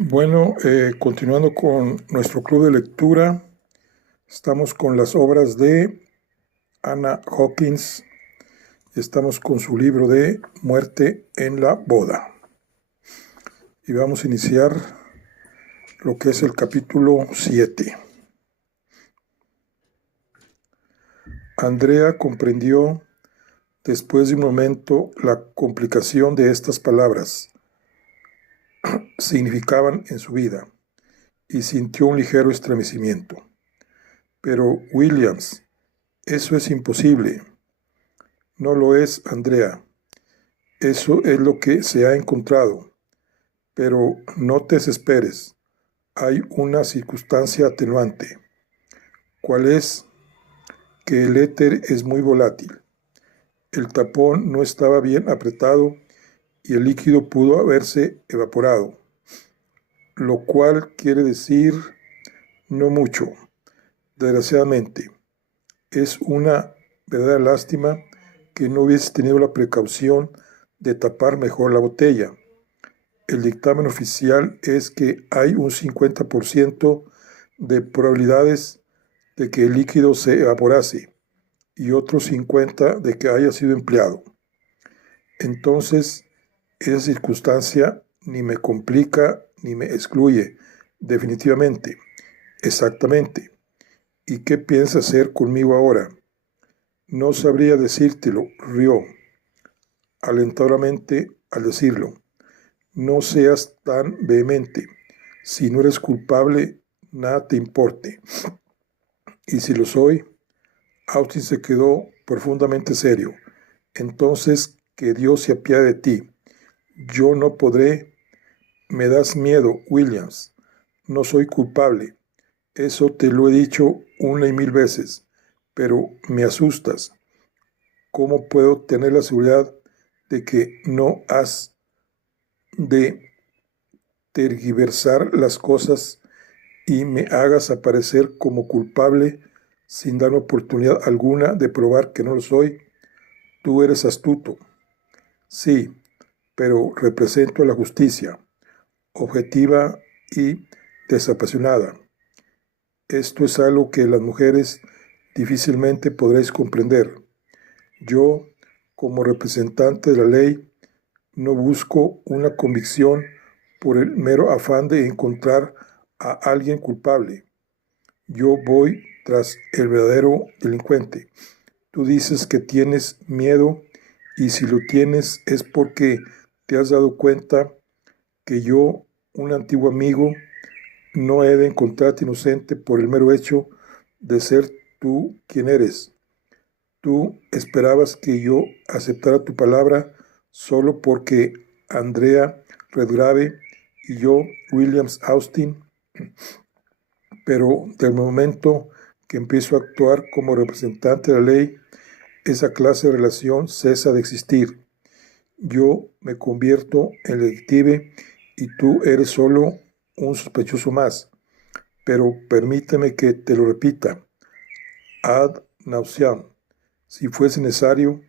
Bueno, continuando con nuestro club de lectura, estamos con las obras de Anna Hawkins, estamos con su libro de Muerte en la boda. Y vamos a iniciar lo que es el capítulo 7. Andrea comprendió después de un momento la complicación de estas palabras significaban en su vida y sintió un ligero estremecimiento. Pero Williams, eso es imposible. No lo es, Andrea. Eso es lo que se ha encontrado. Pero no te desesperes. Hay una circunstancia atenuante. ¿Cuál es? Que el éter es muy volátil. El tapón no estaba bien apretado y el líquido pudo haberse evaporado, lo cual quiere decir no mucho. Desgraciadamente, es una verdadera lástima que no hubiese tenido la precaución de tapar mejor la botella. El dictamen oficial es que hay un 50% de probabilidades de que el líquido se evaporase y otro 50% de que haya sido empleado. Entonces, esa circunstancia ni me complica ni me excluye, definitivamente, exactamente. ¿Y qué piensa hacer conmigo ahora? No sabría decírtelo, rió alentadoramente al decirlo. No seas tan vehemente. Si no eres culpable, nada te importe. Y si lo soy, Austin se quedó profundamente serio. Entonces, que Dios se apiade de ti. Yo no podré. Me das miedo, Williams. No soy culpable. Eso te lo he dicho 1,000 veces. Pero me asustas. ¿Cómo puedo tener la seguridad de que no has de tergiversar las cosas y me hagas aparecer como culpable sin dar oportunidad alguna de probar que no lo soy? Tú eres astuto. Sí, pero represento a la justicia, objetiva y desapasionada. Esto es algo que las mujeres difícilmente podréis comprender. Yo, como representante de la ley, no busco una convicción por el mero afán de encontrar a alguien culpable. Yo voy tras el verdadero delincuente. Tú dices que tienes miedo y si lo tienes es porque te has dado cuenta que yo, un antiguo amigo, no he de encontrarte inocente por el mero hecho de ser tú quien eres. Tú esperabas que yo aceptara tu palabra solo porque Andrea Redgrave y yo, Williams Austin, pero del momento que empiezo a actuar como representante de la ley, esa clase de relación cesa de existir. Yo me convierto en detective y tú eres solo un sospechoso más. Pero permíteme que te lo repita, ad nauseam, si fuese necesario,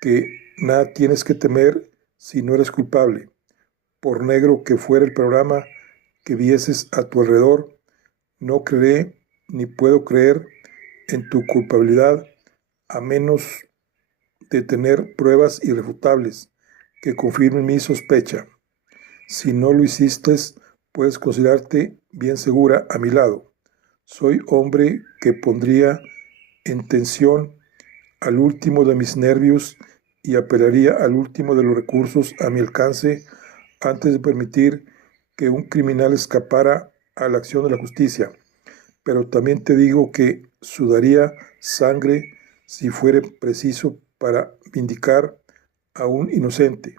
que nada tienes que temer si no eres culpable. Por negro que fuera el programa que vieses a tu alrededor, no creeré ni puedo creer en tu culpabilidad a menos de tener pruebas irrefutables que confirmen mi sospecha. Si no lo hiciste, puedes considerarte bien segura a mi lado. Soy hombre que pondría en tensión al último de mis nervios y apelaría al último de los recursos a mi alcance antes de permitir que un criminal escapara a la acción de la justicia. Pero también te digo que sudaría sangre si fuere preciso para vindicar a un inocente.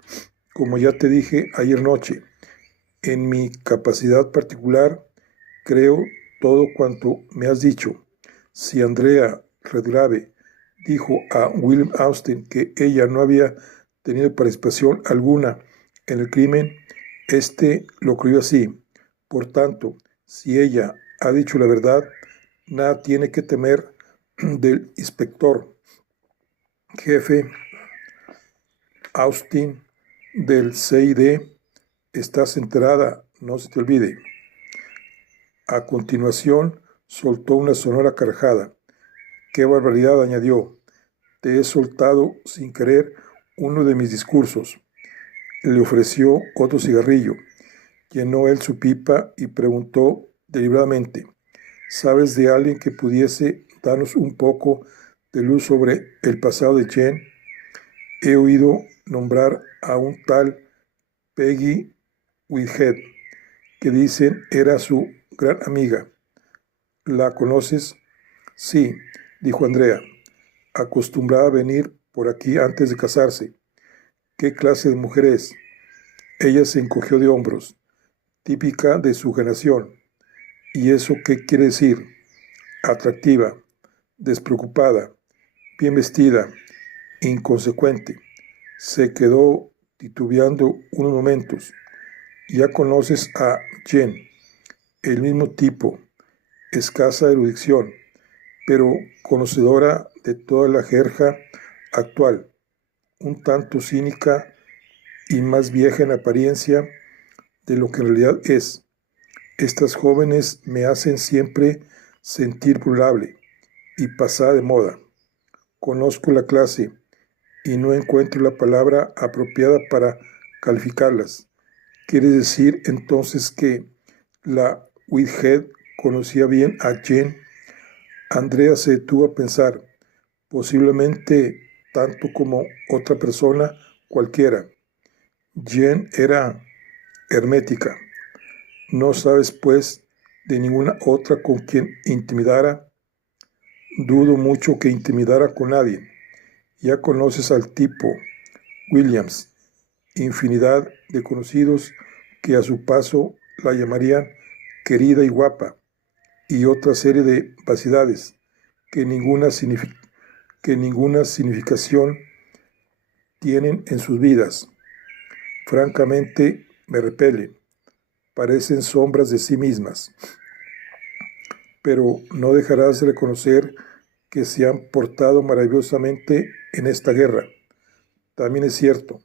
Como ya te dije ayer noche, en mi capacidad particular, creo todo cuanto me has dicho. Si Andrea Redgrave dijo a William Austin que ella no había tenido participación alguna en el crimen, este lo creyó así. Por tanto, si ella ha dicho la verdad, nada tiene que temer del inspector jefe Austin del CID. ¿Estás enterada no se te olvide. A continuación, soltó una sonora carcajada. ¡Qué barbaridad!, añadió. Te he soltado sin querer uno de mis discursos. Le ofreció otro cigarrillo. Llenó él su pipa y preguntó deliberadamente: ¿sabes de alguien que pudiese darnos un poco de luz sobre el pasado de Jane? He oído nombrar a un tal Peggy Whitehead, que dicen era su gran amiga. ¿La conoces? Sí, dijo Andrea. Acostumbraba a venir por aquí antes de casarse. ¿Qué clase de mujer es? Ella se encogió de hombros. Típica de su generación. ¿Y eso qué quiere decir? Atractiva, despreocupada, bien vestida, inconsecuente. Se quedó titubeando unos momentos. Ya conoces a Jen, el mismo tipo, escasa erudición, pero conocedora de toda la jerga actual, un tanto cínica y más vieja en apariencia de lo que en realidad es. Estas jóvenes me hacen siempre sentir vulnerable y pasada de moda. Conozco la clase y no encuentro la palabra apropiada para calificarlas. ¿Quiere decir entonces que la Whitehead conocía bien a Jane? Andrea se detuvo a pensar, posiblemente tanto como otra persona cualquiera. Jane era hermética. ¿No sabes, pues, de ninguna otra con quien intimidara? Dudo mucho que intimidara con nadie. Ya conoces al tipo, Williams, infinidad de conocidos que a su paso la llamarían querida y guapa, y otra serie de vacidades que ninguna significación tienen en sus vidas. Francamente, me repelen, parecen sombras de sí mismas. Pero no dejarás de reconocer que se han portado maravillosamente en esta guerra. También es cierto,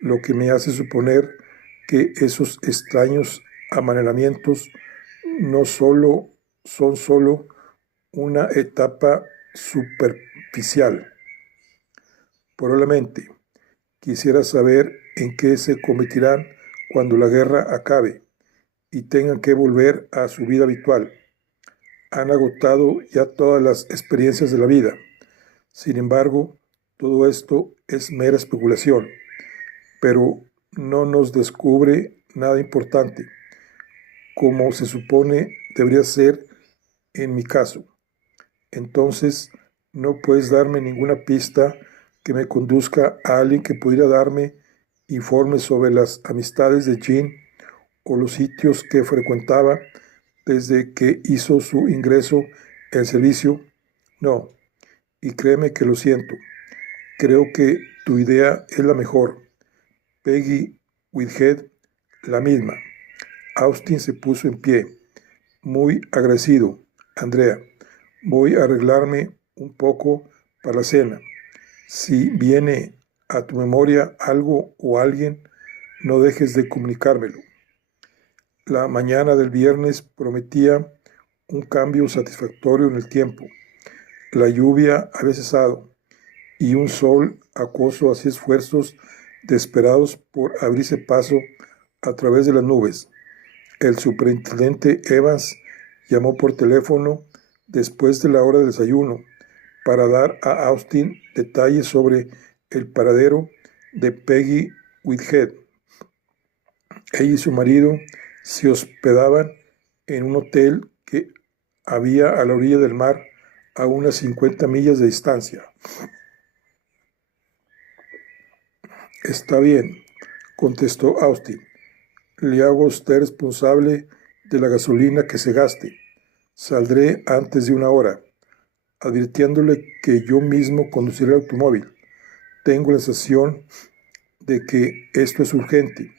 lo que me hace suponer que esos extraños amaneramientos no solo son solo una etapa superficial. Probablemente quisiera saber en qué se convertirán cuando la guerra acabe y tengan que volver a su vida habitual. Han agotado ya todas las experiencias de la vida. Sin embargo, todo esto es mera especulación, pero no nos descubre nada importante, como se supone debería ser en mi caso. Entonces, no puedes darme ninguna pista que me conduzca a alguien que pudiera darme informes sobre las amistades de Jean o los sitios que frecuentaba desde que hizo su ingreso en servicio. No, y créeme que lo siento. Creo que tu idea es la mejor. Peggy Whitehead, la misma. Austin se puso en pie, muy agradecido. Andrea, voy a arreglarme un poco para la cena. Si viene a tu memoria algo o alguien, no dejes de comunicármelo. La mañana del viernes prometía un cambio satisfactorio en el tiempo. La lluvia había cesado y un sol acuoso hacía esfuerzos desesperados por abrirse paso a través de las nubes. El superintendente Evans llamó por teléfono después de la hora del desayuno para dar a Austin detalles sobre el paradero de Peggy Whitehead. Ella y su marido se hospedaban en un hotel que había a la orilla del mar a unas 50 millas de distancia. Está bien, contestó Austin. Le hago a usted responsable de la gasolina que se gaste. Saldré antes de una hora, advirtiéndole que yo mismo conduciré el automóvil. Tengo la sensación de que esto es urgente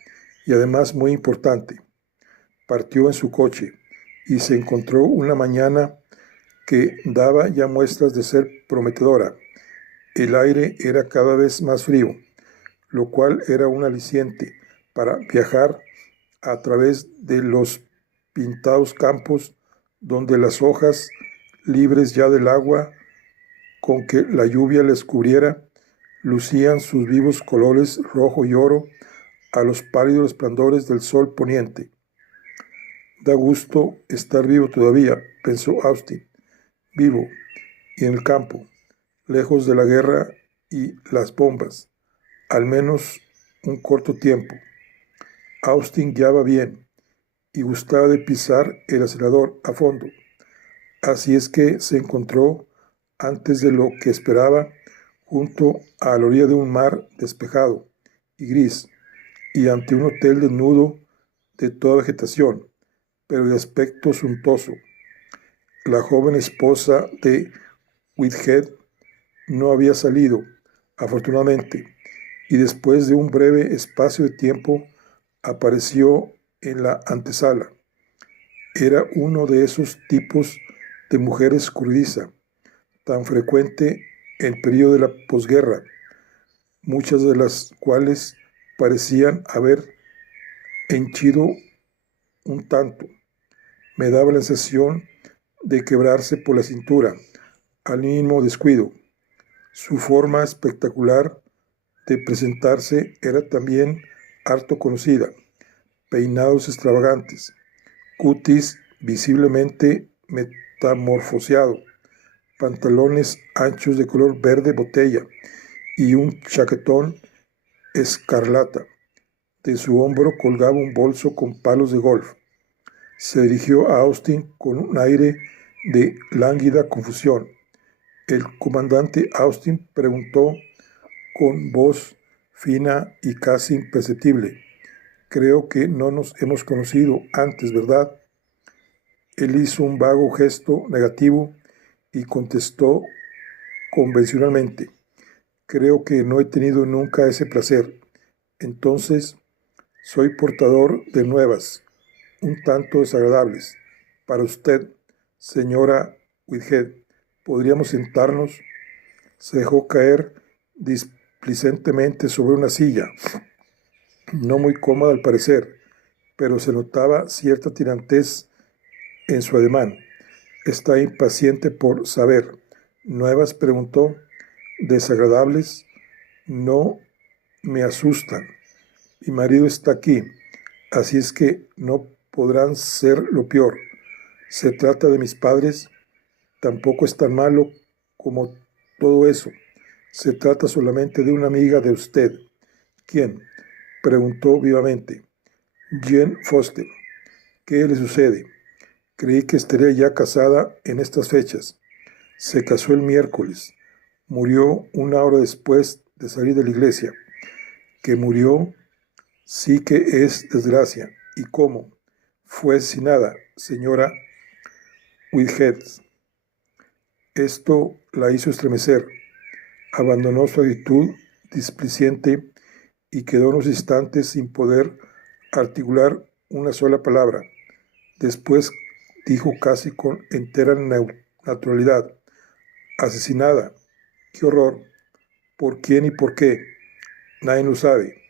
y además muy importante. Partió en su coche y se encontró una mañana que daba ya muestras de ser prometedora. El aire era cada vez más frío, lo cual era un aliciente para viajar a través de los pintados campos donde las hojas, libres ya del agua con que la lluvia les cubriera, lucían sus vivos colores rojo y oro a los pálidos resplandores del sol poniente. Da gusto estar vivo todavía, pensó Austin, vivo y en el campo, lejos de la guerra y las bombas, al menos un corto tiempo. Austin guiaba bien y gustaba de pisar el acelerador a fondo. Así es que se encontró, antes de lo que esperaba, junto a la orilla de un mar despejado y gris, y ante un hotel desnudo de toda vegetación, pero de aspecto suntuoso. La joven esposa de Whitehead no había salido, afortunadamente, y después de un breve espacio de tiempo apareció en la antesala. Era uno de esos tipos de mujer escurridiza, tan frecuente en el periodo de la posguerra, muchas de las cuales parecían haber henchido un tanto. Me daba la sensación de quebrarse por la cintura al mínimo descuido. Su forma espectacular de presentarse era también harto conocida. Peinados extravagantes, cutis visiblemente metamorfoseado, pantalones anchos de color verde botella y un chaquetón escarlata. De su hombro colgaba un bolso con palos de golf. Se dirigió a Austin con un aire de lánguida confusión. El comandante Austin preguntó con voz fina y casi imperceptible: «Creo que no nos hemos conocido antes, ¿verdad?». Él hizo un vago gesto negativo y contestó convencionalmente: «Creo que no he tenido nunca ese placer». «Entonces, soy portador de nuevas, un tanto desagradables, para usted, señora Whitehead. ¿Podríamos sentarnos?». Se dejó caer displicentemente sobre una silla, no muy cómoda al parecer, pero se notaba cierta tirantez en su ademán. «¿Está impaciente por saber nuevas?», preguntó. «Desagradables no me asustan. Mi marido está aquí, así es que no podrán ser lo peor. Se trata de mis padres, tampoco es tan malo como todo eso. Se trata solamente de una amiga de usted». «¿Quién?», preguntó vivamente. «Jane Foster». «¿Qué le sucede? Creí que estaría ya casada en estas fechas». «Se casó el miércoles. Murió una hora después de salir de la iglesia». «¿Que murió? Sí que es desgracia. ¿Y cómo?». «Fue asesinada, señora Whitehead». Esto la hizo estremecer. Abandonó su actitud displicente y quedó unos instantes sin poder articular una sola palabra. Después dijo casi con entera naturalidad: «Asesinada. ¡Qué horror! ¿Por quién y por qué? Nadie lo sabe.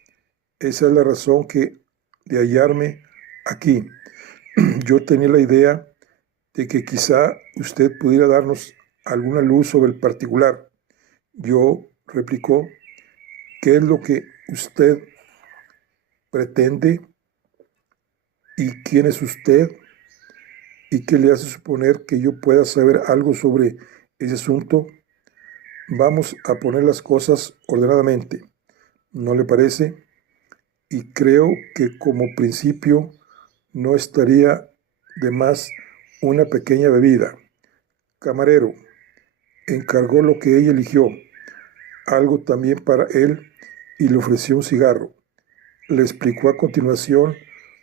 Esa es la razón de hallarme aquí. Yo tenía la idea de que quizá usted pudiera darnos alguna luz sobre el particular». «Yo», replicó. «¿Qué es lo que usted pretende? ¿Y quién es usted? ¿Y qué le hace suponer que yo pueda saber algo sobre ese asunto? Vamos a poner las cosas ordenadamente, ¿no le parece? Y creo que como principio no estaría de más una pequeña bebida». «Camarero», encargó lo que ella eligió, algo también para él, y le ofreció un cigarro. Le explicó a continuación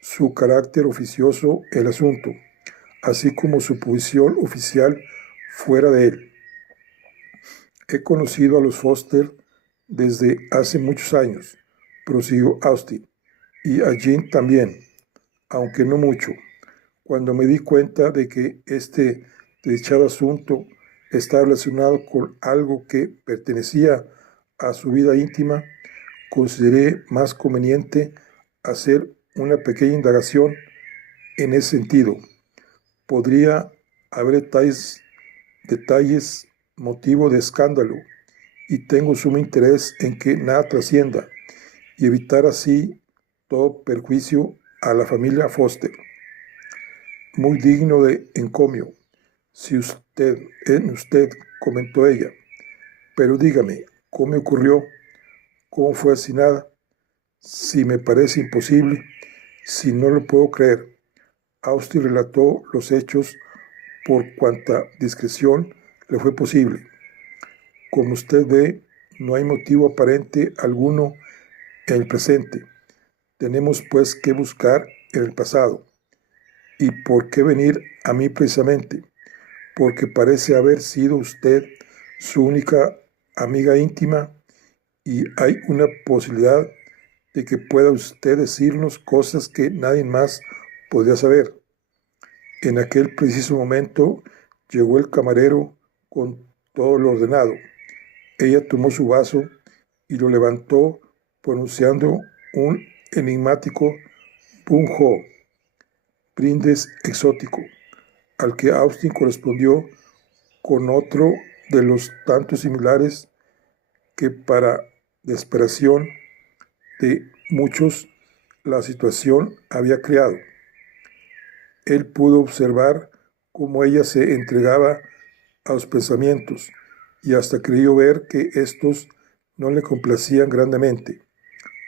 su carácter oficioso el asunto, así como su posición oficial fuera de él. «He conocido a los Foster desde hace muchos años», prosiguió Austin, «y a Jane también, aunque no mucho. Cuando me di cuenta de que este desdichado asunto está relacionado con algo que pertenecía a su vida íntima, consideré más conveniente hacer una pequeña indagación en ese sentido. Podría haber detalles motivo de escándalo y tengo sumo interés en que nada trascienda y evitar así todo perjuicio a la familia Foster. Muy digno de encomio, si usted, comentó ella. Pero dígame, ¿cómo me ocurrió? ¿Cómo fue asesinada? Si me parece imposible, si no lo puedo creer. Austin relató los hechos por cuanta discreción le fue posible. Como usted ve, no hay motivo aparente alguno en el presente. Tenemos pues que buscar en el pasado. ¿Y por qué venir a mí precisamente? Porque parece haber sido usted su única amiga íntima y hay una posibilidad de que pueda usted decirnos cosas que nadie más podría saber. En aquel preciso momento llegó el camarero con todo lo ordenado. Ella tomó su vaso y lo levantó pronunciando un enigmático "Bung-ho", brindis exótico, al que Austin correspondió con otro de los tantos similares que para desesperación de muchos la situación había creado. Él pudo observar cómo ella se entregaba a los pensamientos y hasta creyó ver que estos no le complacían grandemente.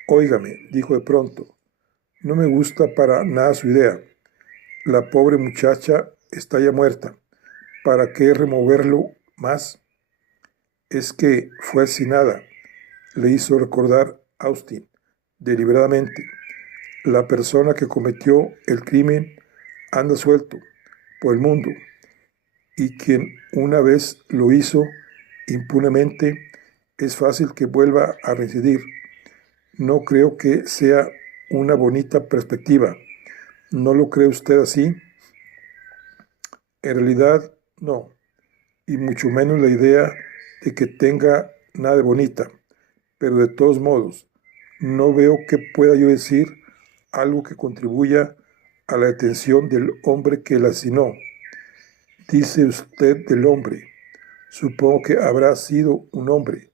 «Óigame», dijo de pronto, «no me gusta para nada su idea. La pobre muchacha está ya muerta. ¿Para qué removerlo más?» «Es que fue asesinada», le hizo recordar Austin deliberadamente. «La persona que cometió el crimen anda suelto por el mundo y quien una vez lo hizo impunemente es fácil que vuelva a reincidir. No creo que sea una bonita perspectiva. ¿No lo cree usted así?» «En realidad, no, y mucho menos la idea de que tenga nada de bonita. Pero de todos modos, no veo que pueda yo decir algo que contribuya a la detención del hombre que la asesinó». «Dice usted del hombre. Supongo que habrá sido un hombre.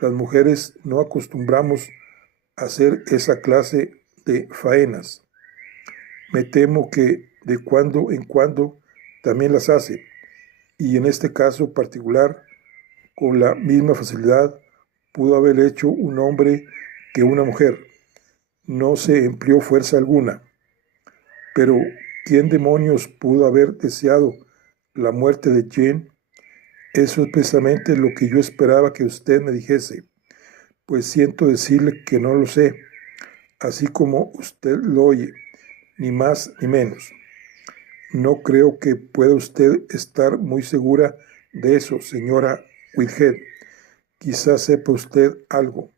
Las mujeres no acostumbramos a hacer esa clase de faenas. Me temo que de cuando en cuando también las hace, y en este caso particular, con la misma facilidad, pudo haber hecho un hombre que una mujer. No se empleó fuerza alguna. Pero, ¿quién demonios pudo haber deseado la muerte de Jane? Eso es precisamente lo que yo esperaba que usted me dijese, pues siento decirle que no lo sé, así como usted lo oye, ni más ni menos. No creo que pueda usted estar muy segura de eso, señora Whitehead. Quizás sepa usted algo,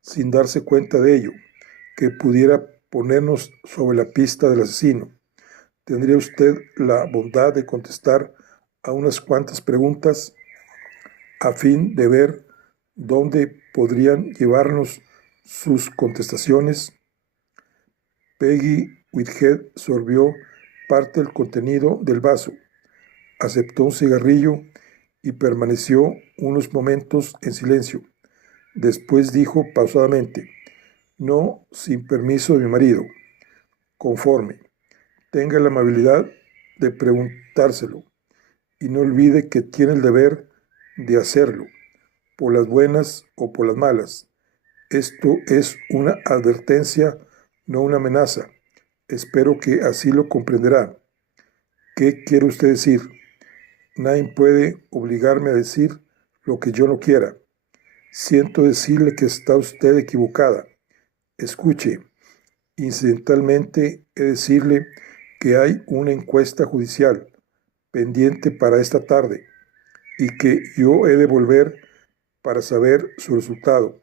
sin darse cuenta de ello, que pudiera ponernos sobre la pista del asesino. ¿Tendría usted la bondad de contestar a unas cuantas preguntas a fin de ver dónde podrían llevarnos sus contestaciones?» Peggy Whitehead sorbió parte del contenido del vaso, aceptó un cigarrillo y permaneció unos momentos en silencio. Después dijo pausadamente: «No sin permiso de mi marido». «Conforme. Tenga la amabilidad de preguntárselo y no olvide que tiene el deber de hacerlo, por las buenas o por las malas. Esto es una advertencia, no una amenaza. Espero que así lo comprenderá». «¿Qué quiere usted decir?» «Nadie puede obligarme a decir lo que yo no quiera. Siento decirle que está usted equivocada. Escuche, incidentalmente he de decirle que hay una encuesta judicial pendiente para esta tarde y que yo he de volver para saber su resultado.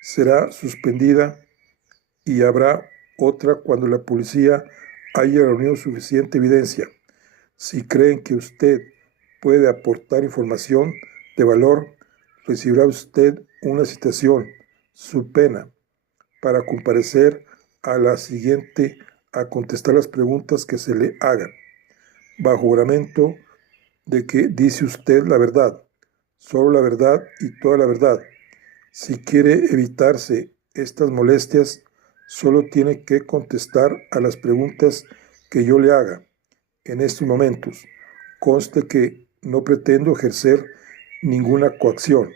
Será suspendida y habrá otra cuando la policía haya reunido suficiente evidencia. Si creen que usted puede aportar información de valor, recibirá usted una citación, su pena, para comparecer a la siguiente a contestar las preguntas que se le hagan, bajo juramento de que dice usted la verdad, solo la verdad y toda la verdad. Si quiere evitarse estas molestias, solo tiene que contestar a las preguntas que yo le haga en estos momentos. Conste que no pretendo ejercer ninguna coacción.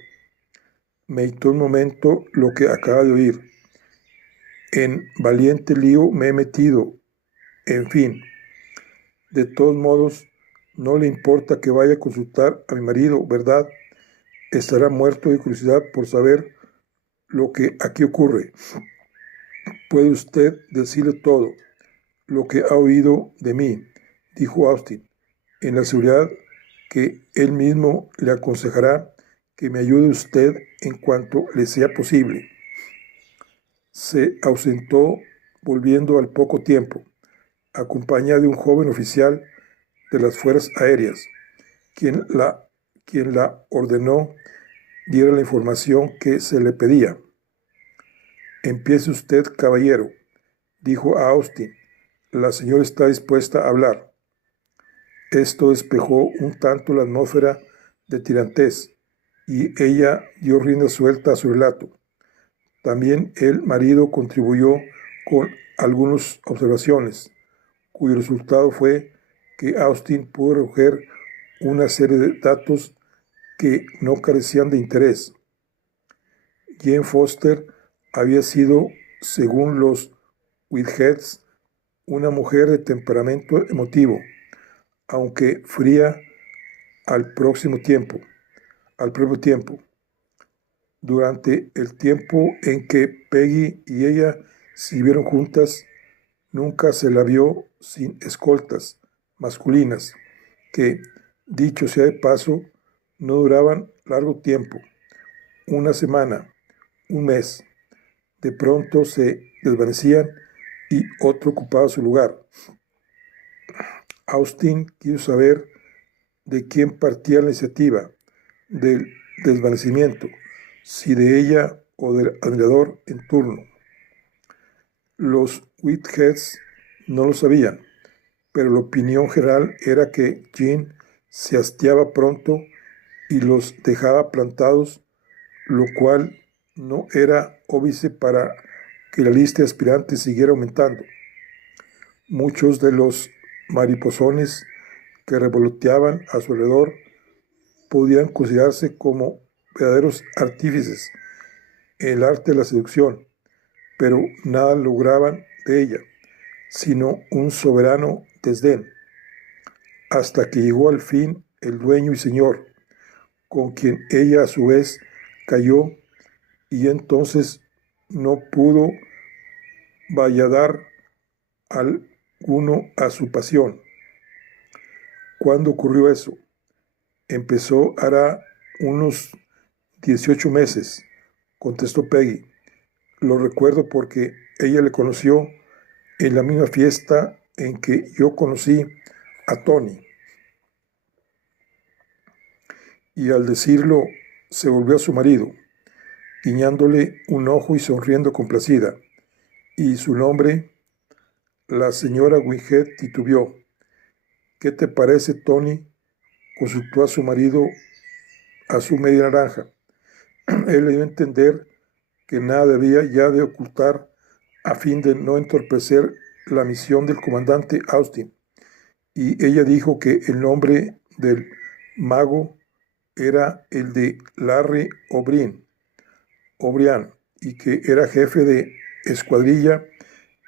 Meditó un momento lo que acaba de oír. En valiente lío me he metido. En fin, de todos modos, no le importa que vaya a consultar a mi marido, ¿verdad? Estará muerto de curiosidad por saber lo que aquí ocurre. Puede usted decirle todo lo que ha oído de mí, dijo Austin, en la seguridad que él mismo le aconsejará que me ayude usted en cuanto le sea posible. Se ausentó volviendo al poco tiempo, acompañada de un joven oficial de las Fuerzas Aéreas, quien la ordenó diera la información que se le pedía. Empiece usted, caballero, dijo a Austin. La señora está dispuesta a hablar. Esto despejó un tanto la atmósfera de tirantez, y ella dio rienda suelta a su relato. También el marido contribuyó con algunas observaciones, cuyo resultado fue que Austin pudo recoger una serie de datos que no carecían de interés. Jane Foster había sido, según los Whiteheads, una mujer de temperamento emotivo, aunque fría al propio tiempo. Durante el tiempo en que Peggy y ella se vivieron juntas, nunca se la vio sin escoltas masculinas, que, dicho sea de paso, no duraban largo tiempo, una semana, un mes. De pronto se desvanecían y otro ocupaba su lugar. Austin quiso saber de quién partía la iniciativa del desvanecimiento, si de ella o del admirador en turno. Los Whiteheads no lo sabían, pero la opinión general era que Jean se hastiaba pronto y los dejaba plantados, lo cual no era óbice para que la lista de aspirantes siguiera aumentando. Muchos de los mariposones que revoloteaban a su alrededor podían considerarse como verdaderos artífices en el arte de la seducción, pero nada lograban de ella, sino un soberano desdén, hasta que llegó al fin el dueño y señor, con quien ella a su vez cayó, y entonces no pudo valladar alguno a su pasión. ¿Cuándo ocurrió eso? Empezó hará unos 18 meses, contestó Peggy. Lo recuerdo porque ella le conoció en la misma fiesta en que yo conocí a Tony. Y al decirlo, se volvió a su marido, guiñándole un ojo y sonriendo complacida. Y su nombre, la señora Whitehead titubeó. ¿Qué te parece, Tony? Consultó a su marido a su media naranja. Él le dio a entender que nada debía ya de ocultar a fin de no entorpecer la misión del comandante Austin, y ella dijo que el nombre del mago era el de Larry O'Brien, y que era jefe de escuadrilla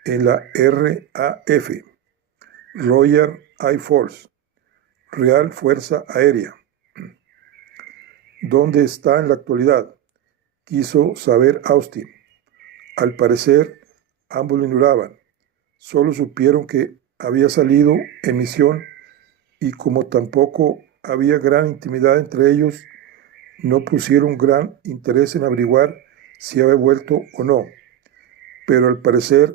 en la RAF, Royal Air Force, Real Fuerza Aérea. ¿Dónde está en la actualidad?, quiso saber Austin. Al parecer, ambos lo ignoraban. Solo supieron que había salido en misión, y como tampoco había gran intimidad entre ellos, no pusieron gran interés en averiguar si había vuelto o no. Pero al parecer,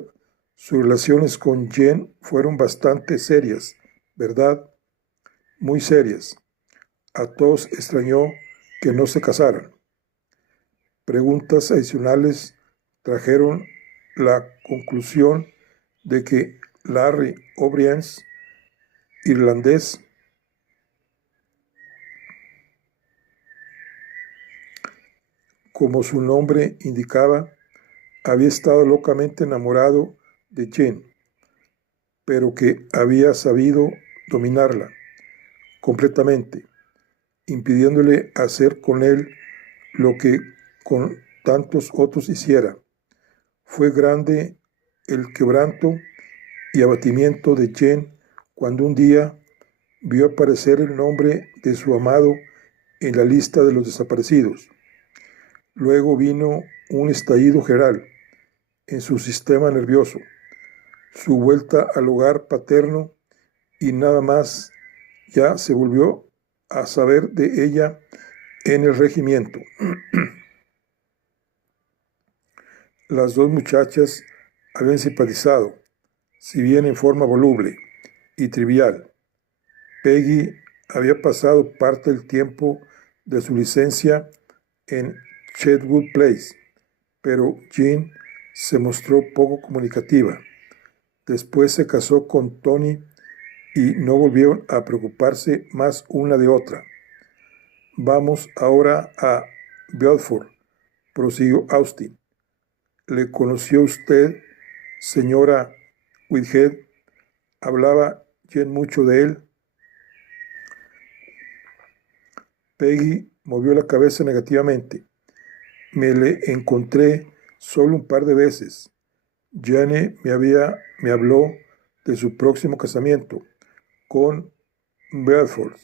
sus relaciones con Jen fueron bastante serias, ¿verdad? Muy serias. A todos extrañó que no se casaran. Preguntas adicionales trajeron la conclusión de que Larry O'Brien, irlandés, como su nombre indicaba, había estado locamente enamorado de Jane, pero que había sabido dominarla completamente, impidiéndole hacer con él lo que con tantos otros hiciera. Fue grande el quebranto y abatimiento de Jane cuando un día vio aparecer el nombre de su amado en la lista de los desaparecidos. Luego vino un estallido general en su sistema nervioso, su vuelta al hogar paterno y nada más ya se volvió a saber de ella en el regimiento. Las dos muchachas habían simpatizado, si bien en forma voluble y trivial. Peggy había pasado parte del tiempo de su licencia en Chetwood Place, pero Jean se mostró poco comunicativa. Después se casó con Tony y no volvieron a preocuparse más una de otra. Vamos ahora a Bedford, prosiguió Austin. ¿Le conoció usted, señora Whitehead? ¿Hablaba Jean mucho de él? Peggy movió la cabeza negativamente. Me le encontré solo un par de veces. Jane me habló de su próximo casamiento con Bedford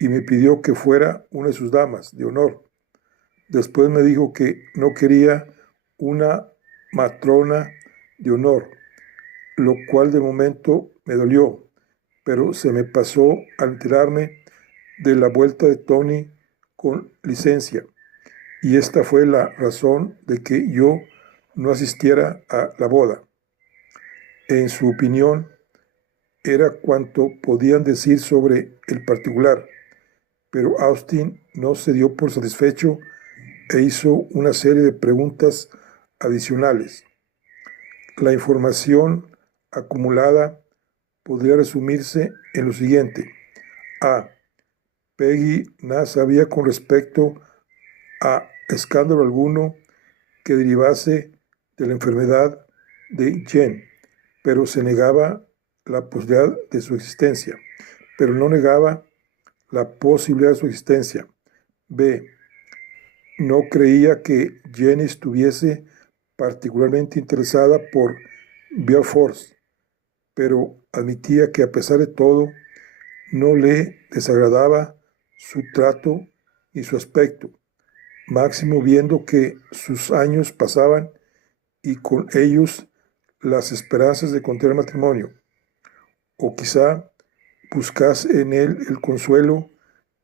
y me pidió que fuera una de sus damas de honor. Después me dijo que no quería una matrona de honor, lo cual de momento me dolió, pero se me pasó al enterarme de la vuelta de Tony con licencia, y esta fue la razón de que yo no asistiera a la boda. En su opinión, era cuanto podían decir sobre el particular, pero Austin no se dio por satisfecho e hizo una serie de preguntas adicionales. La información acumulada podría resumirse en lo siguiente. A. Peggy nada sabía con respecto a escándalo alguno que derivase de la enfermedad de Jen, pero se negaba la posibilidad de su existencia, pero no negaba la posibilidad de su existencia. B. No creía que Jen estuviese particularmente interesada por Beaufort, pero admitía que a pesar de todo no le desagradaba su trato y su aspecto, máximo viendo que sus años pasaban y con ellos las esperanzas de contraer matrimonio, o quizá buscase en él el consuelo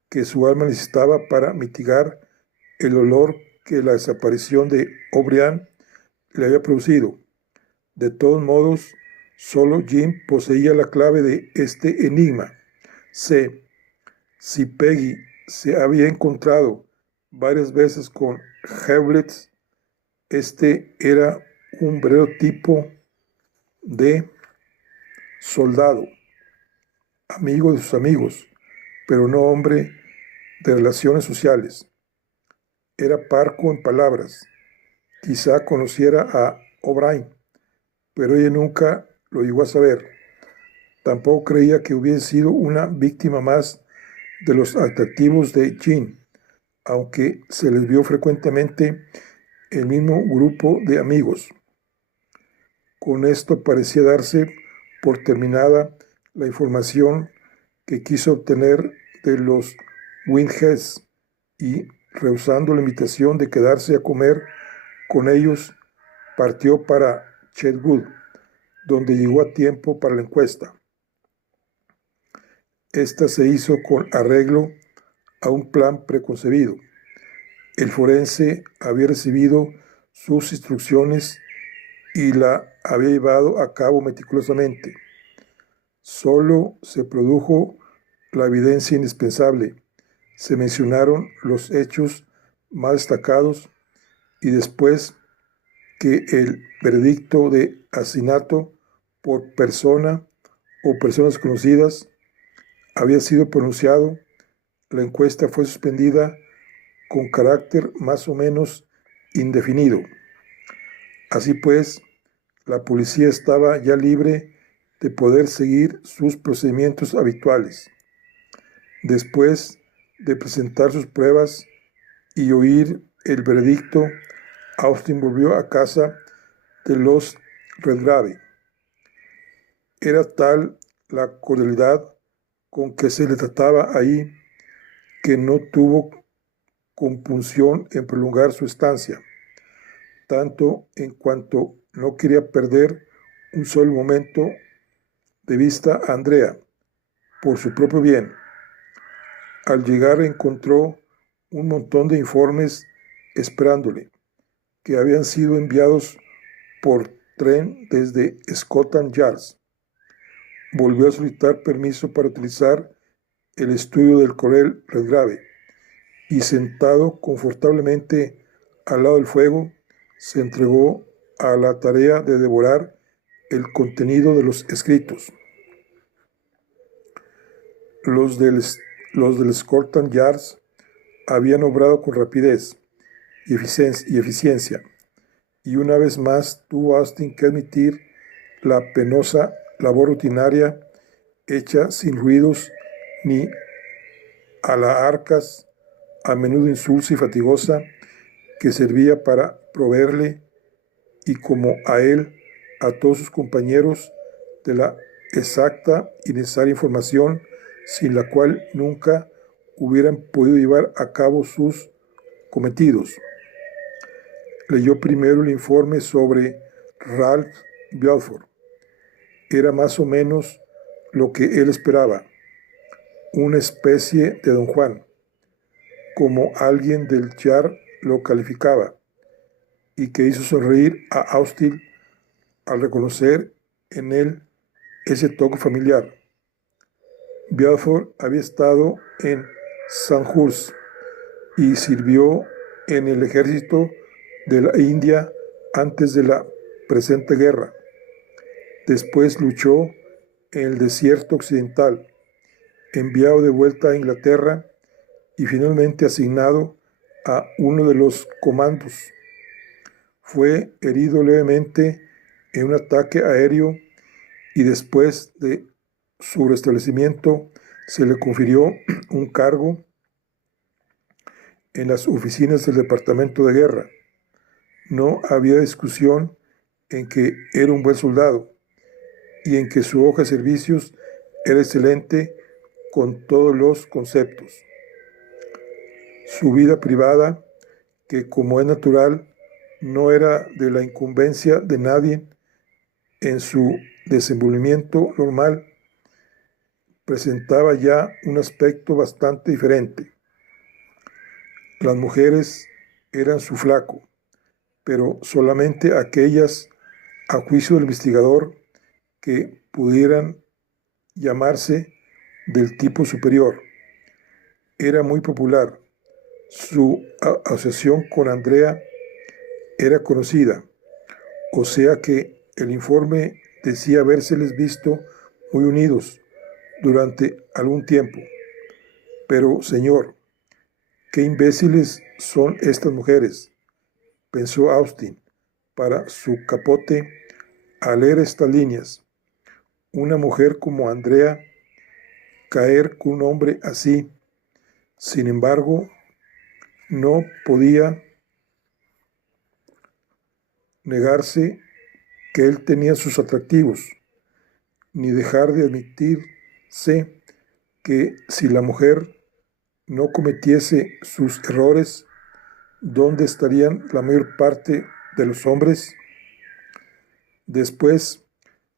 que su alma necesitaba para mitigar el dolor que la desaparición de O'Brien le había producido. De todos modos, solo Jim poseía la clave de este enigma. C. Si Peggy se había encontrado varias veces con Hewlett, este era un verdadero tipo de soldado, amigo de sus amigos, pero no hombre de relaciones sociales. Era parco en palabras. Quizá conociera a O'Brien, pero ella nunca lo llegó a saber. Tampoco creía que hubiese sido una víctima más de los atractivos de Jean, aunque se les vio frecuentemente el mismo grupo de amigos. Con esto parecía darse por terminada la información que quiso obtener de los Whiteheads y, rehusando la invitación de quedarse a comer con ellos, partió para Chetwood, donde llegó a tiempo para la encuesta. Esta se hizo con arreglo a un plan preconcebido. El forense había recibido sus instrucciones y la había llevado a cabo meticulosamente. Solo se produjo la evidencia indispensable, se mencionaron los hechos más destacados y después que el veredicto de asesinato por persona o personas conocidas había sido pronunciado, la encuesta fue suspendida con carácter más o menos indefinido. Así pues, la policía estaba ya libre de poder seguir sus procedimientos habituales. Después de presentar sus pruebas y oír el veredicto, Austin volvió a casa de los Redgrave. Era tal la cordialidad con que se le trataba ahí que no tuvo compunción en prolongar su estancia, tanto en cuanto no quería perder un solo momento de vista a Andrea, por su propio bien. Al llegar encontró un montón de informes esperándole, que habían sido enviados por tren desde Scotland Yard. Volvió a solicitar permiso para utilizar el estudio del coronel Redgrave y, sentado confortablemente al lado del fuego, se entregó a la tarea de devorar el contenido de los escritos. Los del Scotland Yard habían obrado con rapidez y eficiencia, y una vez más tuvo Austin que admitir la penosa labor rutinaria hecha sin ruidos ni alarcas, a menudo insulsa y fatigosa, que servía para proveerle, y como a él, a todos sus compañeros, de la exacta y necesaria información sin la cual nunca hubieran podido llevar a cabo sus cometidos. Leyó primero el informe sobre Ralph Belfort. Era más o menos lo que él esperaba, una especie de Don Juan, como alguien del Yard lo calificaba, y que hizo sonreír a Austin al reconocer en él ese toque familiar. Belfort había estado en Sandhurst y sirvió en el ejército de la India antes de la presente guerra. Después luchó en el desierto occidental, enviado de vuelta a Inglaterra y finalmente asignado a uno de los comandos. Fue herido levemente en un ataque aéreo y después de su restablecimiento se le confirió un cargo en las oficinas del Departamento de Guerra. No había discusión en que era un buen soldado y en que su hoja de servicios era excelente con todos los conceptos. Su vida privada, que como es natural, no era de la incumbencia de nadie en su desenvolvimiento normal, presentaba ya un aspecto bastante diferente. Las mujeres eran su flaco, pero solamente aquellas, a juicio del investigador, que pudieran llamarse del tipo superior. Era muy popular. Su asociación con Andrea era conocida, o sea que el informe decía habérseles visto muy unidos durante algún tiempo. Pero, señor, qué imbéciles son estas mujeres, pensó Austin para su capote al leer estas líneas. Una mujer como Andrea caer con un hombre así. Sin embargo, no podía negarse que él tenía sus atractivos, ni dejar de admitirse que si la mujer no cometiese sus errores, ¿dónde estarían la mayor parte de los hombres? Después,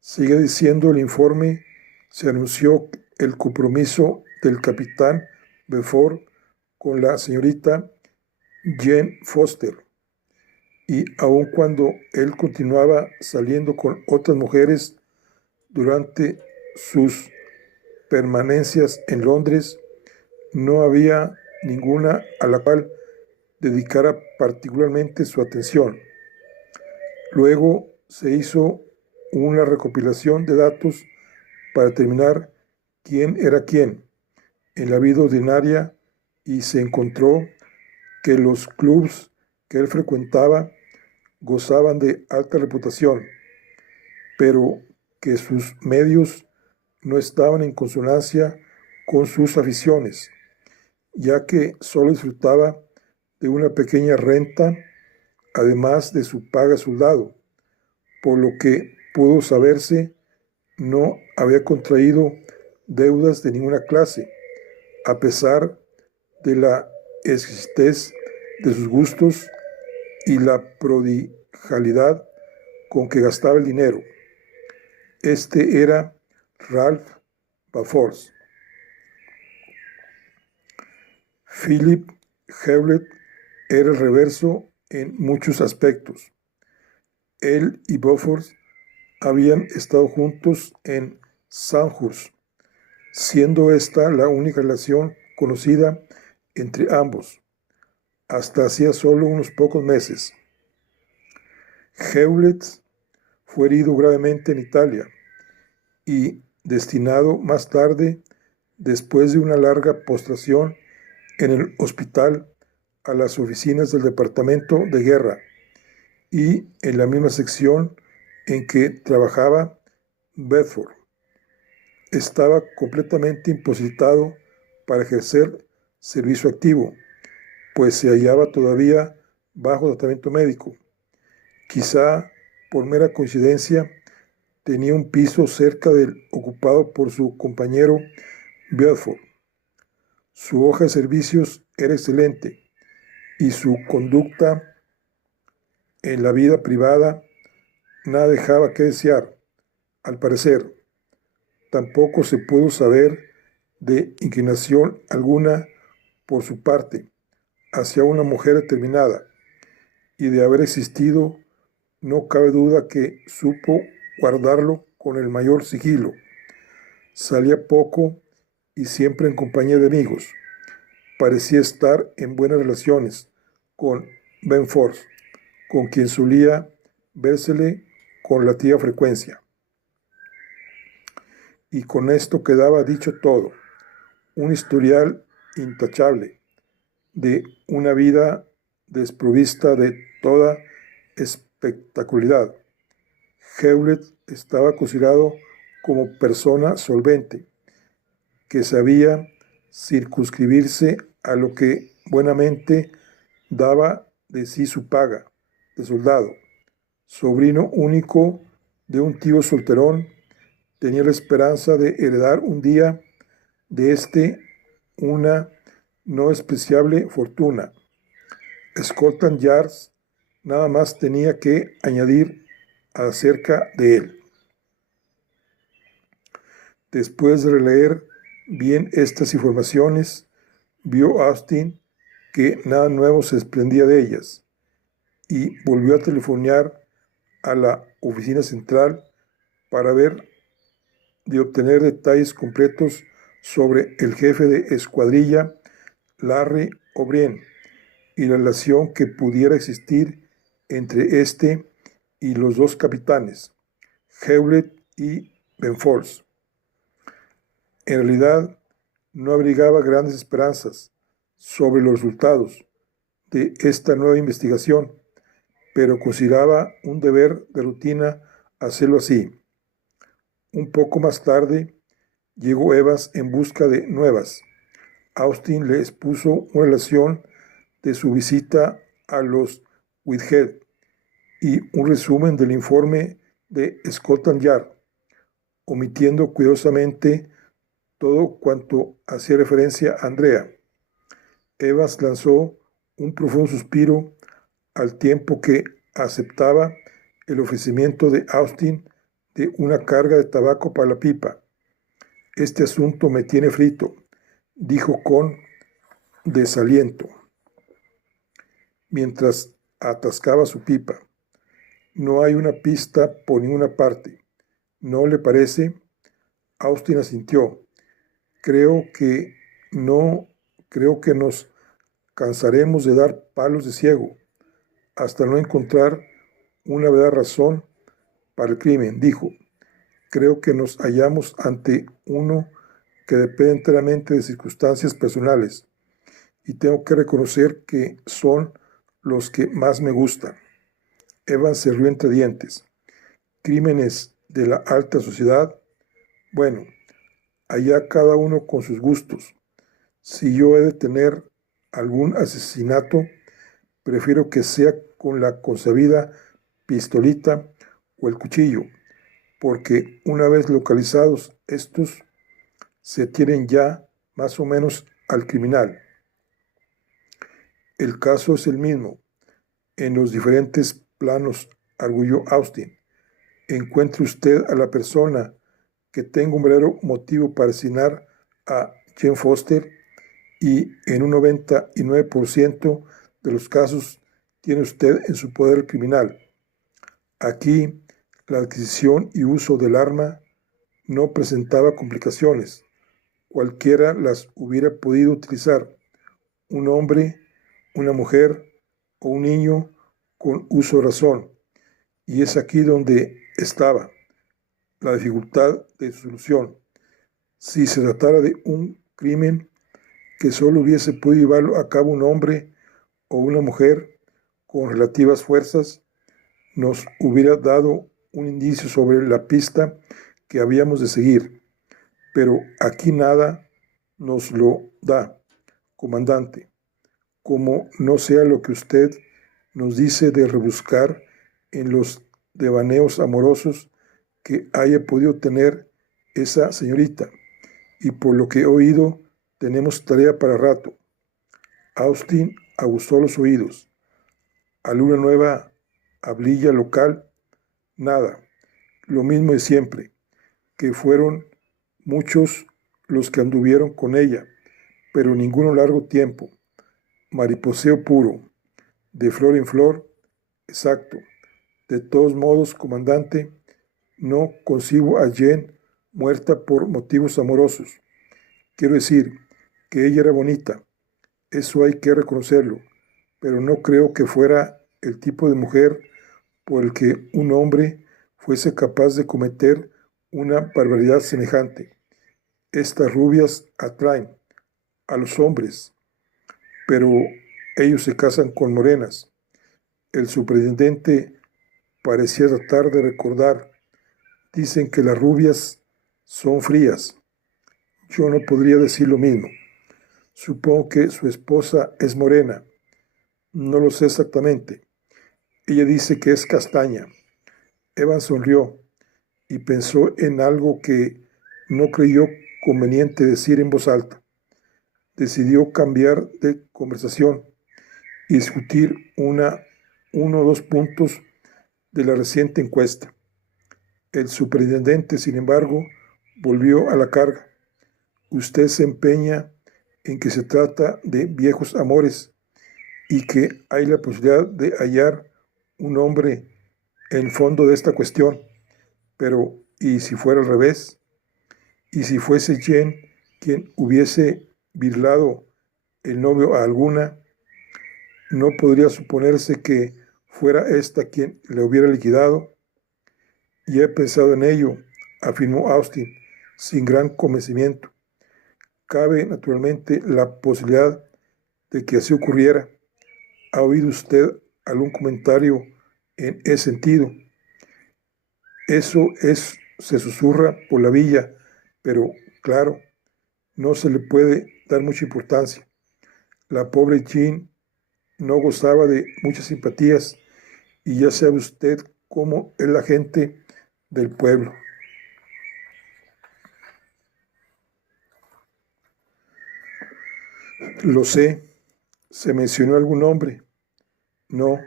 sigue diciendo el informe, se anunció el compromiso del capitán Belfort con la señorita Jane Foster, y aun cuando él continuaba saliendo con otras mujeres durante sus permanencias en Londres, no había ninguna a la cual dedicara particularmente su atención. Luego se hizo una recopilación de datos para determinar quién era quién en la vida ordinaria y se encontró que los clubs que él frecuentaba gozaban de alta reputación, pero que sus medios no estaban en consonancia con sus aficiones, ya que solo disfrutaba de una pequeña renta, además de su paga soldado, por lo que pudo saberse no había contraído deudas de ninguna clase, a pesar de la exquisitez de sus gustos y la prodigalidad con que gastaba el dinero. Este era Ralph Balfour. Philip Hewlett era el reverso en muchos aspectos. Él y Balfour habían estado juntos en Sandhurst, siendo esta la única relación conocida entre ambos, hasta hacía solo unos pocos meses. Hewlett fue herido gravemente en Italia y destinado más tarde, después de una larga postración en el hospital, a las oficinas del Departamento de Guerra y en la misma sección en que trabajaba Bedford. Estaba completamente imposibilitado para ejercer servicio activo, pues se hallaba todavía bajo tratamiento médico. Quizá por mera coincidencia, tenía un piso cerca del ocupado por su compañero Bedford. Su hoja de servicios era excelente y su conducta en la vida privada nada dejaba que desear. Al parecer, tampoco se pudo saber de inclinación alguna por su parte hacia una mujer determinada, y de haber existido, no cabe duda que supo guardarlo con el mayor sigilo. Salía poco y siempre en compañía de amigos. Parecía estar en buenas relaciones con Benford, con quien solía vérsele con relativa frecuencia. Y con esto quedaba dicho todo. Un historial intachable de una vida desprovista de toda espectacularidad. Hewlett estaba considerado como persona solvente, que sabía circunscribirse a lo que buenamente daba de sí su paga de soldado. Sobrino único de un tío solterón, tenía la esperanza de heredar un día de una no despreciable fortuna. Scotland Yard nada más tenía que añadir acerca de él. Después de releer bien estas informaciones, vio Austin que nada nuevo se desprendía de ellas y volvió a telefonear a la oficina central para ver de obtener detalles completos sobre el jefe de escuadrilla, Larry O'Brien, y la relación que pudiera existir entre este y los dos capitanes, Hewlett y Benford. En realidad, no abrigaba grandes esperanzas sobre los resultados de esta nueva investigación, pero consideraba un deber de rutina hacerlo así. Un poco más tarde, llegó Evans en busca de nuevas. Austin le expuso una relación de su visita a los Whitehead y un resumen del informe de Scotland Yard, omitiendo cuidadosamente todo cuanto hacía referencia a Andrea. Evans lanzó un profundo suspiro al tiempo que aceptaba el ofrecimiento de Austin de una carga de tabaco para la pipa. Este asunto me tiene frito, dijo con desaliento, mientras atascaba su pipa. No hay una pista por ninguna parte. ¿No le parece? Austin asintió. Creo que nos cansaremos de dar palos de ciego hasta no encontrar una verdadera razón para el crimen. Dijo: creo que nos hallamos ante uno que depende enteramente de circunstancias personales, y tengo que reconocer que son los que más me gustan. Evans se rió entre dientes. Crímenes de la alta sociedad. Bueno, allá cada uno con sus gustos. Si yo he de tener algún asesinato, prefiero que sea con la consabida pistolita o el cuchillo, porque una vez localizados estos, se tienen ya más o menos al criminal. El caso es el mismo en los diferentes planos, arguyó Austin. Encuentre usted a la persona que tenga un verdadero motivo para asesinar a Jane Foster, y en un 99% de los casos tiene usted en su poder el criminal. Aquí, la adquisición y uso del arma no presentaba complicaciones. Cualquiera las hubiera podido utilizar. Un hombre, una mujer o un niño con uso de razón. Y es aquí donde estaba la dificultad de su solución. Si se tratara de un crimen que solo hubiese podido llevarlo a cabo un hombre o una mujer con relativas fuerzas, nos hubiera dado un indicio sobre la pista que habíamos de seguir. Pero aquí nada nos lo da, comandante. Como no sea lo que usted nos dice de rebuscar en los devaneos amorosos que haya podido tener esa señorita, y por lo que he oído, tenemos tarea para rato. Austin aguzó los oídos. ¿Alguna nueva hablilla local? Nada. Lo mismo de siempre, que fueron muchos los que anduvieron con ella, pero ninguno largo tiempo. Mariposeo puro, de flor en flor, exacto. De todos modos, comandante, no concibo a Jane muerta por motivos amorosos. Quiero decir que ella era bonita, eso hay que reconocerlo, pero no creo que fuera el tipo de mujer por el que un hombre fuese capaz de cometer una barbaridad semejante. Estas rubias atraen a los hombres, pero ellos se casan con morenas. El superintendente parecía tratar de recordar. Dicen que las rubias son frías. Yo no podría decir lo mismo. Supongo que su esposa es morena. No lo sé exactamente. Ella dice que es castaña. Evans sonrió y pensó en algo que no creyó conveniente decir en voz alta. Decidió cambiar de conversación y discutir uno o dos puntos de la reciente encuesta. El superintendente, sin embargo, volvió a la carga. Usted se empeña en que se trata de viejos amores y que hay la posibilidad de hallar un hombre en el fondo de esta cuestión. Pero, ¿y si fuera al revés? ¿Y si fuese Jane quien hubiese birlado el novio a alguna? ¿No podría suponerse que fuera esta quien le hubiera liquidado? Y he pensado en ello, afirmó Austin, sin gran convencimiento. Cabe naturalmente la posibilidad de que así ocurriera. ¿Ha oído usted algún comentario en ese sentido? Eso se susurra por la villa, pero claro, no se le puede dar mucha importancia. La pobre Jean no gozaba de muchas simpatías, y ya sabe usted cómo es la gente del pueblo. Lo sé. ¿Se mencionó algún nombre? No,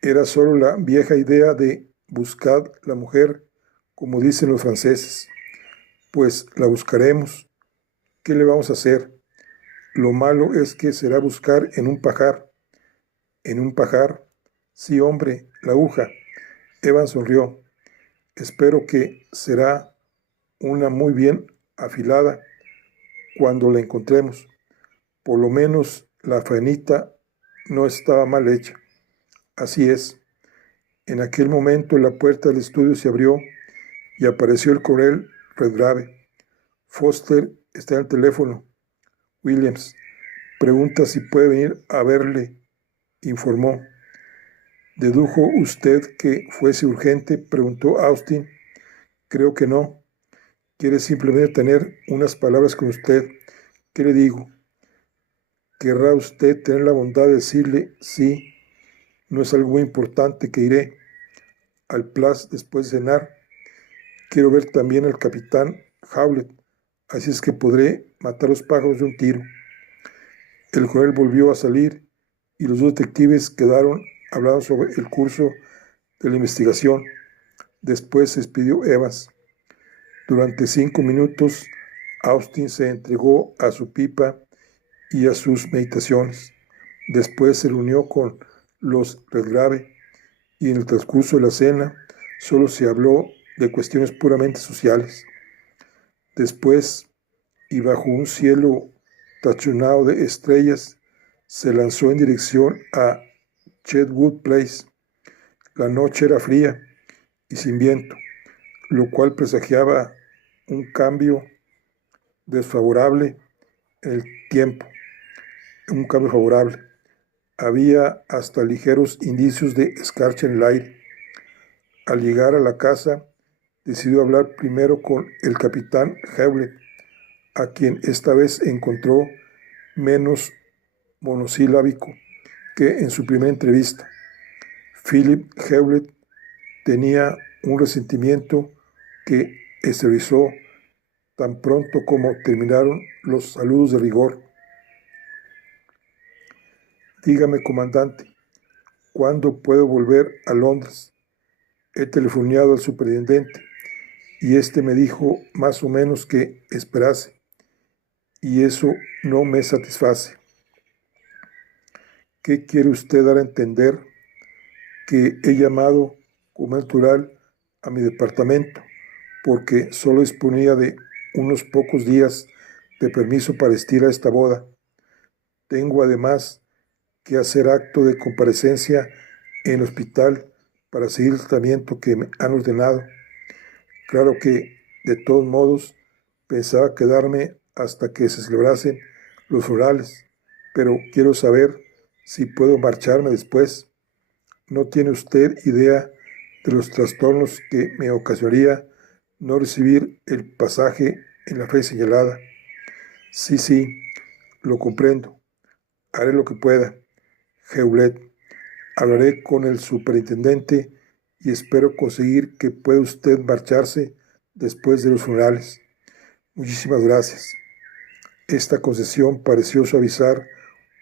era solo la vieja idea de buscar la mujer, como dicen los franceses. Pues la buscaremos. ¿Qué le vamos a hacer? Lo malo es que será buscar en un pajar. ¿En un pajar? Sí, hombre, la aguja. Evan sonrió. Espero que será una muy bien afilada cuando la encontremos. Por lo menos la faenita no estaba mal hecha. Así es. En aquel momento la puerta del estudio se abrió y apareció el coronel Redgrave. Foster está en el teléfono. Williams pregunta si puede venir a verle, informó. ¿Dedujo usted que fuese urgente?, preguntó Austin. Creo que no. Quiere simplemente tener unas palabras con usted. ¿Qué le digo? ¿Querrá usted tener la bondad de decirle sí? No es algo muy importante que iré al Place después de cenar. Quiero ver también al capitán Howlett, así es que podré matar los pájaros de un tiro. El coronel volvió a salir y los dos detectives quedaron hablando sobre el curso de la investigación. Después se despidió Evans. Durante 5 minutos, Austin se entregó a su pipa y a sus meditaciones. Después se reunió con los Redgrave y en el transcurso de la cena solo se habló de cuestiones puramente sociales. Después, y bajo un cielo tachonado de estrellas, se lanzó en dirección a Chetwood Place. La noche era fría y sin viento, lo cual presagiaba un cambio desfavorable en el tiempo, un cambio favorable. Había hasta ligeros indicios de escarcha en el aire. Al llegar a la casa, decidió hablar primero con el capitán Hewlett, a quien esta vez encontró menos monosilábico que en su primera entrevista. Philip Hewlett tenía un resentimiento que exteriorizó tan pronto como terminaron los saludos de rigor. Dígame, comandante, ¿cuándo puedo volver a Londres? He telefoneado al superintendente y este me dijo más o menos que esperase, y eso no me satisface. ¿Qué quiere usted dar a entender? Que he llamado como natural a mi departamento porque solo disponía de unos pocos días de permiso para asistir a esta boda. Tengo además que hacer acto de comparecencia en el hospital para seguir el tratamiento que me han ordenado. Claro que, de todos modos, pensaba quedarme hasta que se celebrasen los florales, pero quiero saber si puedo marcharme después. ¿No tiene usted idea de los trastornos que me ocasionaría no recibir el pasaje en la fecha señalada? Sí, lo comprendo. Haré lo que pueda. Hewlett, hablaré con el superintendente y espero conseguir que pueda usted marcharse después de los funerales. Muchísimas gracias. Esta concesión pareció suavizar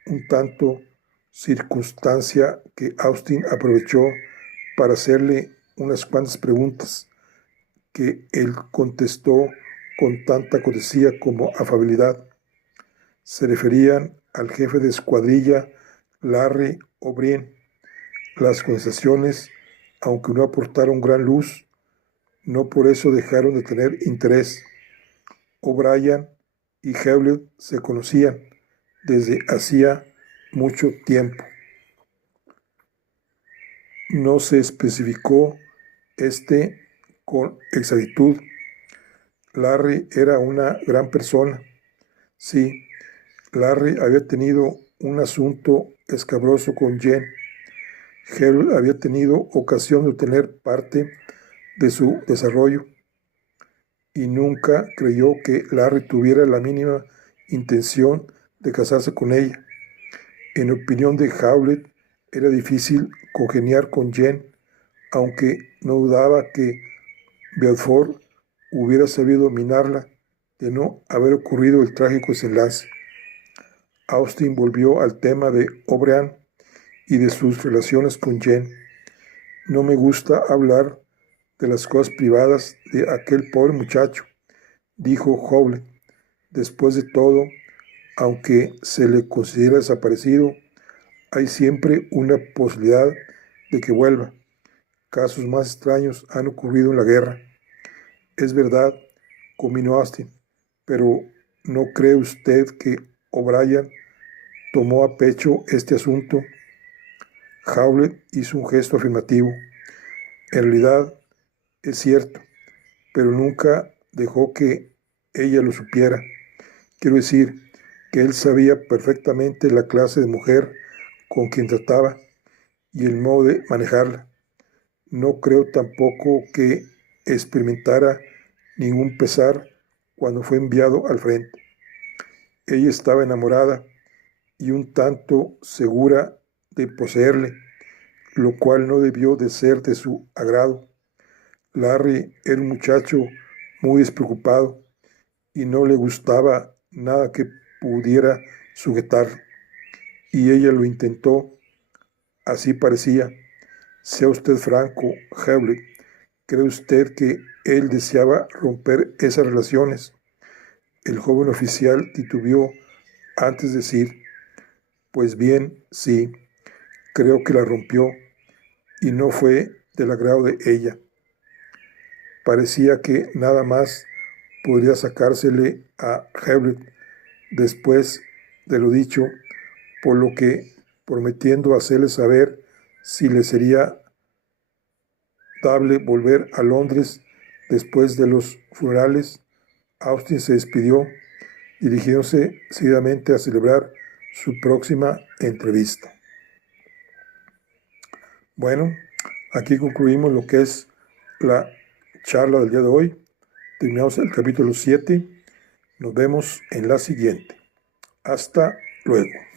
un tanto circunstancia que Austin aprovechó para hacerle unas cuantas preguntas que él contestó con tanta cortesía como afabilidad. Se referían al jefe de escuadrilla Larry O'Brien. Las conversaciones, aunque no aportaron gran luz, no por eso dejaron de tener interés. O'Brien y Hewlett se conocían desde hacía mucho tiempo. No se especificó con exactitud. Larry era una gran persona. Sí, Larry había tenido un asunto escabroso con Jen. Hewlett había tenido ocasión de obtener parte de su desarrollo y nunca creyó que Larry tuviera la mínima intención de casarse con ella. En opinión de Hewlett, era difícil congeniar con Jen, aunque no dudaba que Beaufort hubiera sabido dominarla de no haber ocurrido el trágico desenlace. Austin volvió al tema de O'Brien y de sus relaciones con Jen. No me gusta hablar de las cosas privadas de aquel pobre muchacho, dijo Hewlett. Después de todo, aunque se le considera desaparecido, hay siempre una posibilidad de que vuelva. Casos más extraños han ocurrido en la guerra. Es verdad, cominó Austin, pero ¿no cree usted que O'Brien tomó a pecho este asunto? Hewlett hizo un gesto afirmativo. En realidad es cierto, pero nunca dejó que ella lo supiera. Quiero decir que él sabía perfectamente la clase de mujer con quien trataba y el modo de manejarla. No creo tampoco que experimentara ningún pesar cuando fue enviado al frente. Ella estaba enamorada y un tanto segura de poseerle, lo cual no debió de ser de su agrado. Larry era un muchacho muy despreocupado y no le gustaba nada que pudiera sujetar, y ella lo intentó, así parecía. Sea usted franco, Hewlett, ¿cree usted que él deseaba romper esas relaciones? El joven oficial titubeó antes de decir, pues bien, sí, creo que la rompió y no fue del agrado de ella. Parecía que nada más podría sacársele a Hewlett después de lo dicho, por lo que, prometiendo hacerle saber si le sería dable volver a Londres después de los funerales, Austin se despidió, dirigiéndose seguidamente a celebrar su próxima entrevista. Bueno, aquí concluimos lo que es la charla del día de hoy. Terminamos el capítulo 7. Nos vemos en la siguiente. Hasta luego.